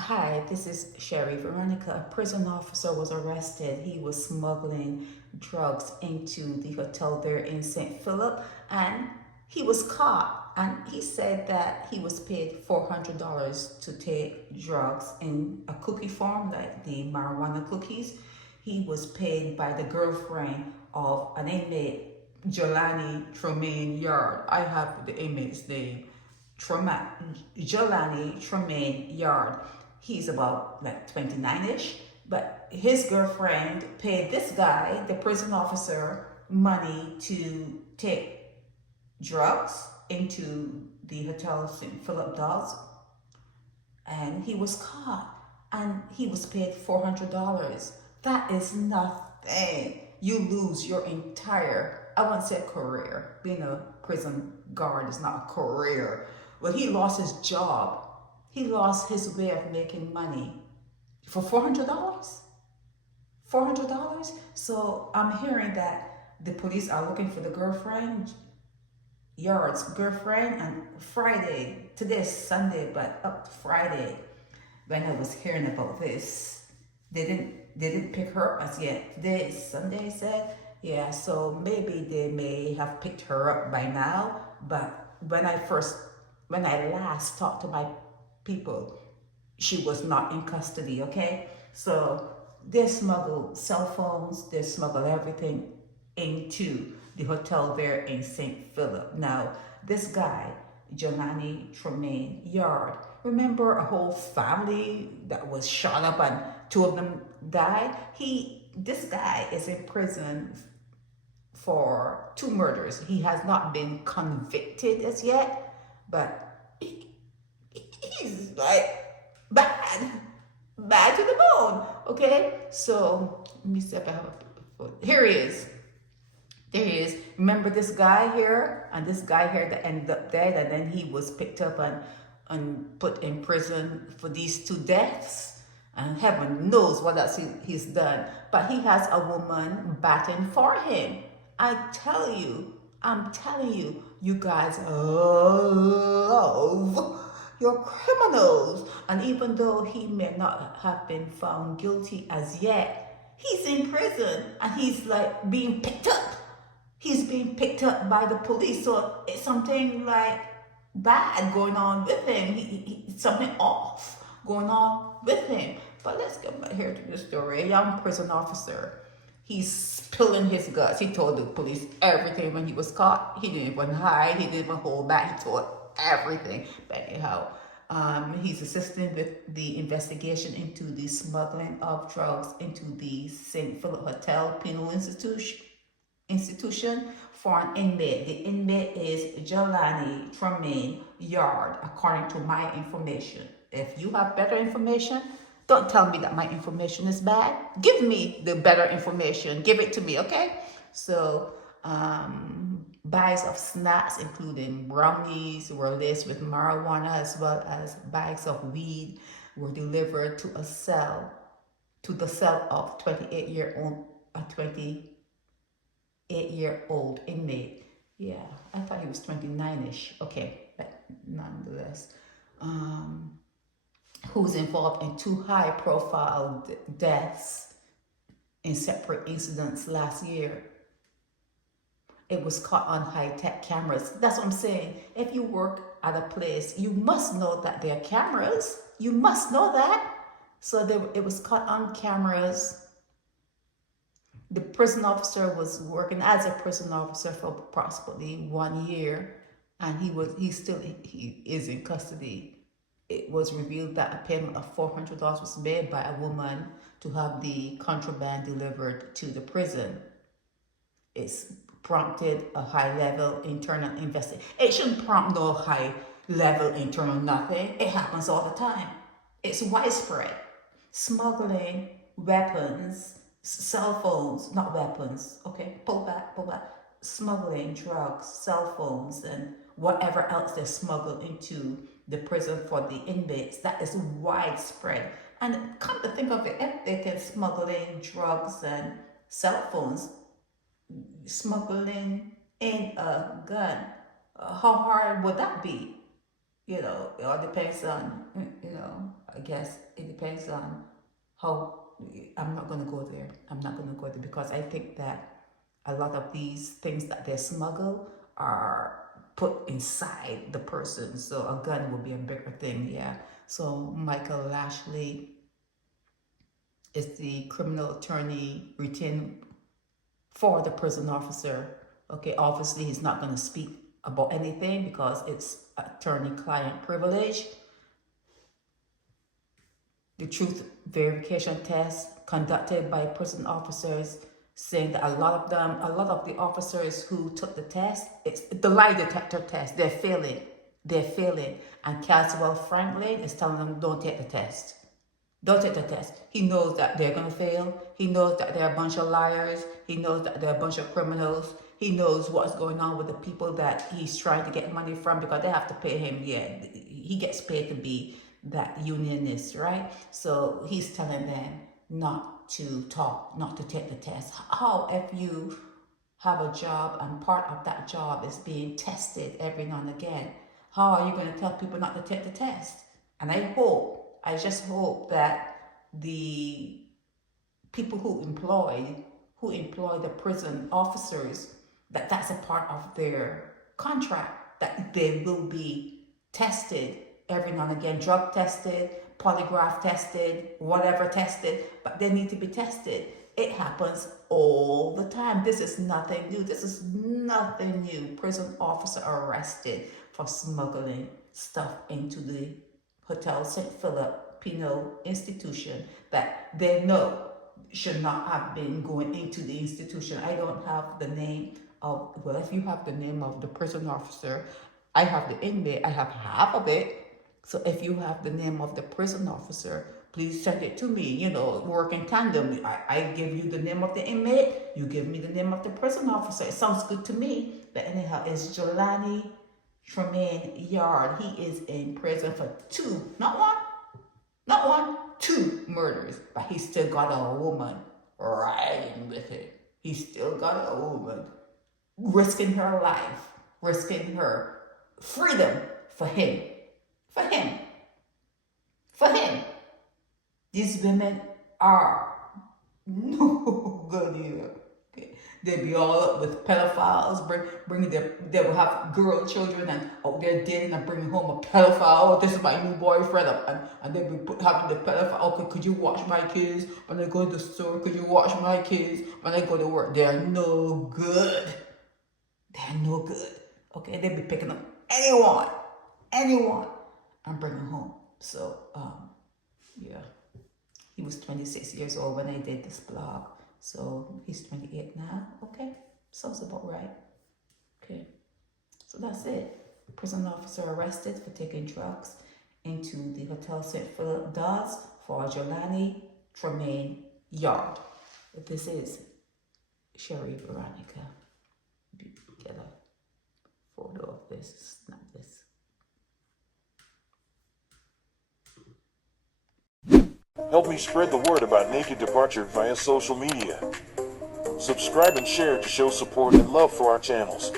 Hi, this is Sherry Veronica. A prison officer was arrested. He was smuggling drugs into the hotel there in St. Philip, and he was caught. And he said that he was paid $400 to take drugs in a cookie form, like the marijuana cookies. He was paid by the girlfriend of an inmate, Jahlanny Tremaine Yarde. I have the inmate's name. Jahlanny Tremaine Yarde. He's about like 29-ish, but his girlfriend paid this guy, the prison officer, money to take drugs into the hotel St. Philip Dodds, and he was caught, and he was paid $400. That is nothing. You lose your entire, I won't say career. Being a prison guard is not a career. Well, he lost his job. He lost his way of making money for $400. $400. So I'm hearing that the police are looking for the girlfriend, Yarde's girlfriend, and Friday, today's Sunday, but up to Friday, when I was hearing about this, they didn't pick her up as yet. Today is Sunday, said. Yeah, so maybe they may have picked her up by now. But when I last talked to my people, she was not in custody, okay? So they smuggled cell phones, they smuggled everything into the hotel there in St. Philip. Now, this guy, Jahlanny Tremaine Yarde, remember a whole family that was shot up and two of them died? This guy is in prison for 2 murders. He has not been convicted as yet, but he's like bad to the bone. Okay, so let me see if I have a. Here he is. There he is. Remember this guy here and this guy here that ended up dead, and then he was picked up and put in prison for these 2 deaths. And heaven knows what else he's done. But he has a woman batting for him. I'm telling you, you guys love your criminals. And even though he may not have been found guilty as yet, he's in prison and he's like being picked up. He's being picked up by the police. So it's something like bad going on with him. Something off going on with him. But let's get back here to the story. A young prison officer, he's spilling his guts. He told the police everything when he was caught. He didn't even hide. He didn't even hold back. He told everything. But anyhow, he's assisting with the investigation into the smuggling of drugs into the St. Philip Hotel Penal Institution for an inmate. The inmate is Jahlanny Tremaine Yarde, according to my information. If you have better information, don't tell me that my information is bad. Give me the better information. Give it to me, okay? So, bags of snacks, including brownies, were laced with marijuana, as well as bags of weed were delivered to the cell of 28-year-old inmate. Yeah, I thought he was 29-ish. Okay, but nonetheless. Who's involved in 2 high-profile deaths in separate incidents last year. It was caught on high-tech cameras. That's what I'm saying. If you work at a place, you must know that there are cameras. You must know that. So it was caught on cameras. The prison officer was working as a prison officer for approximately 1 year, and he is in custody. It was revealed that a payment of $400 was made by a woman to have the contraband delivered to the prison. It's prompted a high-level internal investigation. It shouldn't prompt no high-level internal nothing. It happens all the time. It's widespread. Smuggling weapons, cell phones, not weapons, okay? Pull back. Smuggling drugs, cell phones, and whatever else they smuggle into the prison for the inmates, that is widespread. And come to think of it, if they can smuggle in drugs and cell phones, smuggling in a gun, how hard would that be? You know, it all depends on, you know, I guess it depends on how, I'm not going to go there. I'm not going to go there because I think that a lot of these things that they smuggle are put inside the person. So a gun would be a bigger thing, yeah. So Michael Lashley is the criminal attorney retained for the prison officer. Okay, obviously he's not going to speak about anything because it's attorney-client privilege. The truth verification test conducted by prison officers saying that a lot of the officers who took the test, it's the lie detector test, they're failing. And Caswell Franklin is telling them, don't take the test. Don't take the test. He knows that they're going to fail. He knows that they're a bunch of liars. He knows that they're a bunch of criminals. He knows what's going on with the people that he's trying to get money from because they have to pay him. Yeah, he gets paid to be that unionist, right? So he's telling them not to talk, not to take the test. How if you have a job and part of that job is being tested every now and again, how are you going to tell people not to take the test? And I just hope that the people who employ the prison officers, that's a part of their contract, that they will be tested every now and again, drug tested, polygraph tested, whatever tested, but they need to be tested. It happens all the time. This is nothing new. Prison officer arrested for smuggling stuff into the Hotel St. Philip Penal Institution that they know should not have been going into the institution. I don't have the name of, well, if you have the name of the prison officer, I have the inmate, I have half of it. So if you have the name of the prison officer, please send it to me. You know, work in tandem. I give you the name of the inmate, you give me the name of the prison officer. It sounds good to me. But anyhow, it's Jahlanny Tremaine Yarde. He is in prison for two, not one, two murders. But he still got a woman riding with him. He still got a woman risking her life, risking her freedom for him. These women are no good either. Okay. They be all up with pedophiles, they will have girl children and they're dating and bringing home a pedophile. Oh, this is my new boyfriend, and they be having the pedophile. Okay, could you watch my kids when I go to the store? Could you watch my kids when I go to work? They're no good. Okay, they be picking up anyone, and bringing home. So, yeah. He was 26 years old when I did this blog. So he's 28 now. Okay, sounds about right. Okay, so that's it. Prison officer arrested for taking drugs into the Hotel St. Philip Dodds for Jahlanny Tremaine Yarde. This is Sherry Veronica. Get a photo of this, snap this. Help me spread the word about Naked Departure via social media. Subscribe and share to show support and love for our channels.